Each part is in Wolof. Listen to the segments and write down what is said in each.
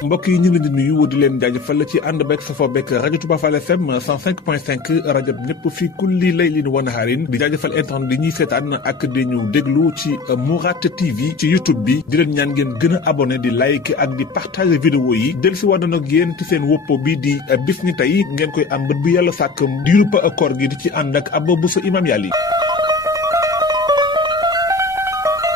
mbokk yi ñu ngi leen di nuyu di leen jaajëfal ci ànd beeg safoo beeg rajo Touba Fall FM 105.5 rajo ñëpp fii kulli laylin wa nahaarin di jaajëfal internet di ñuy seetaan ak di ñu déglu ci Mourad TV ci YouTube bi di leen ñaan ngeen gën a abonné di like ak di partager vidéo yi del si waat nag yéen ci seen woppo bi di bis ni tey ngeen koy am bët bu yàlla sàkk diirub koor gi di ci ànd ak Abba Bousso Imam Yali.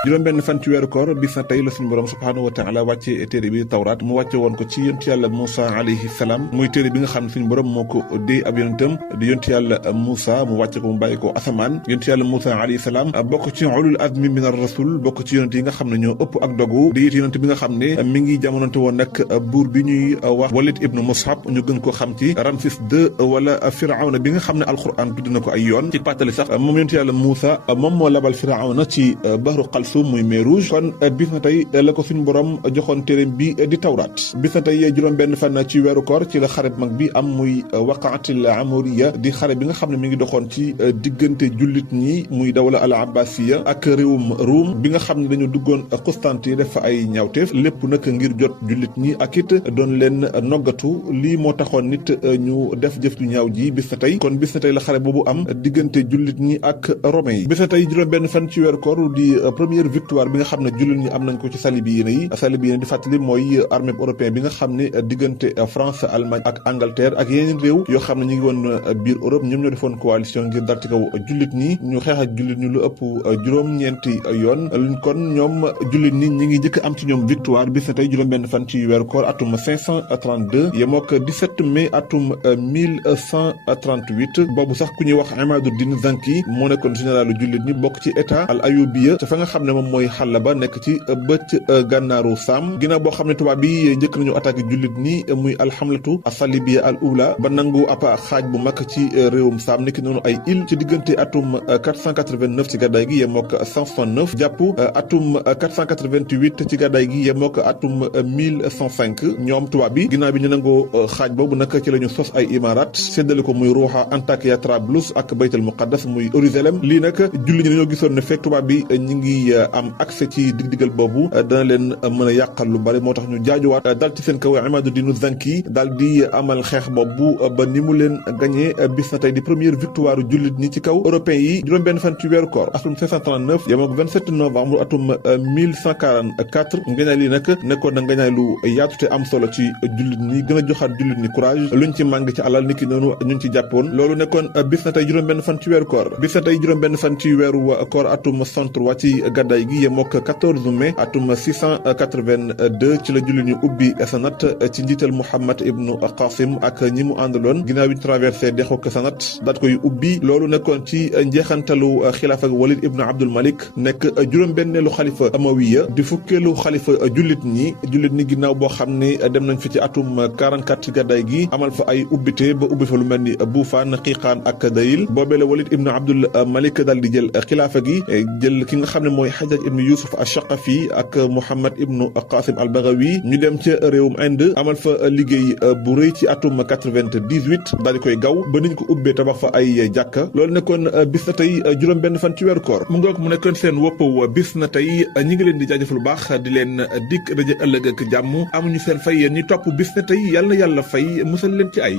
juróom-benn fan ci weeru koor bis na tey la suñu borom subhaanahu wa taala wàcce téere bi tawraat mu wàcce woon ko ci yontu yàlla Moussa alayhi salaam muy téere bi nga xam ne suñu borom moo ko dee ab yonentam di yontu yàlla Moussa mu wàcce ko mu bàyyi ko asamaan yontu yàlla Moussa alayhi salaam bokk ci ulul azmi min ar rasul bokk ci yonent yi nga xam ne ñoo ëpp ak dogu di it yonent bi nga xam ne mi ngi jamonante woon nag buur bi ñuy wax Walid ibnu Mushab ñu gën ko xam ci Ramsis II wala Firawna bi nga xam ne alquran tudd na ko ay yoon ci pàttali sax moom yontu yàlla Moussa moom moo labal Firawna ci bahru muy mer rouge kon bis na tey la ko suñu borom joxoon téereem bi di tawraat bis na tey juróom-benn fan ci weeru koor ci la xare mag bi am muy waqaatil amoriya di xare bi nga xam ne mi ngi doxoon ci diggante jullit ñi muy dawla al abbasiya ak réewum Ruum bi nga xam ne dañu duggoon Constantine def fa ay ñaawteef lépp nag ngir jot jullit ñi ak it doon leen noggatu lii moo taxoon nit ñu def jëf ju ñaaw ji bis na tey kon bis na tey la xare boobu am diggante jullit ñi ak romain yi bis na tey juróom-benn fan ci weeru koor di première victoire bi nga xam ne jullit ñi am nañ ko ci salibiyin yi salibiyin di fàttali mooy armée européen bi nga xam ne diggante France Allemagne ak Angleterre ak yeneen réew yoo xam ne ñu ngi woon biir Europe ñoom ñoo defoon coalition ngir dal ci kaw jullit ñi ñu xeex ak jullit ñi lu ëpp juróom-ñeenti yoon luñ kon ñoom jullit ñi ñi ngi njëkk am ci ñoom victoire bi sa tey juróom-benn fan ci weeru koor atum 532 yemook 17 mai atum 1138 boobu sax ku ñuy wax Imaduddin Zanki moo nekkoon généralu jullit ñi bokk ci état al ayubiya te fa nga xam ne moom mooy xàll ba nekk ci bëj gànnaaru Saam ginnaaw boo xam ne tubaab bi njëkk nañu attaqué jullit ñi muy alxamlatu asalibiya al ula ba nangu ab xaaj bu mag ci réewum Saam nekk noonu ay île ci diggante atum 489 ci gàddaay gi yemook 169 jàpp atum 488 ci gàddaay gi yemook atum 1105 ñoom tubaab bi ginnaaw bi ñu nangoo xaaj boobu nag ci la ñu sos ay imarat séddale ko muy Ruuxa Antakiya Trablus ak Baytul Muqaddas muy Jérusalem lii nag jullit ñi dañoo gisoon ne fekk tubaab bi ñi ngi am accès ci dig-digal boobu dana leen mën a yàqal lu bari moo tax ñu jaajuwaat dal ci seen kaw Imaduddin Zanki daal di amal xeex boobu ba ni mu leen gagné bis na tey di première victoire jullit ñi ci kaw européens yi juróom-benn fan ci weeru koor atum 539 yemook 27 novembre atum 1144 ngañaay lii nag nekkoon na ngañaay lu yaatu te am solo ci jullit ñi gën a joxaat jullit ñi courage luñ ci màng ci alal niki noonu ñu ci jàppoon loolu nekkoon bis na tey juróom-benn fan ci weeru koor bis na tey juróom-benn fan ci weeru koor atum 63 ci gàddaay gi yemook 14 mai atum 682 ci la jullit ñu ubbi Sanat ci njiital Muhammad ibnu Qasim ak ñi mu àndaloon ginnaaw bi ñu traversé dexuk Sanat daat koy ubbi loolu nekkoon ci njeexantalu xilaafa Walid ibnu Abdul Malik nekk juróom-benneelu xalifa amawiya di fukkeelu xalifa jullit ñi ginnaaw boo xam ne dem nañ fi ci atum 44 ci gàddaay gi amal fa ay ubbite ba ubbi fa lu mel ni Buufaan Xiiqaan ak Dayil boobee la Walid ibnu Abdul Malik daal di jël xilaafa gi jël ki nga xam ne mooy Hajjaj ibnu Yusuf Ashaqafi ak Muhammad ibnu Qasim al-Baghawi ñu dem ca réewum Inde amal fa liggéey bu rëy ci atum 98 daal di koy gaw ba niñ ko ubbee tabax fa ay jàkka loolu nekkoon bis na tey juróom-benn fan ci weeru koor mu ngoog mu nekkoon seen wopp bis na tey ñi ngi leen di jaajëfal lu baax di leen dikk daje ëllëg ak jàmm amuñu seen fay yéen ñi topp bis na tey yàlla na yàlla fay musal leen ci ay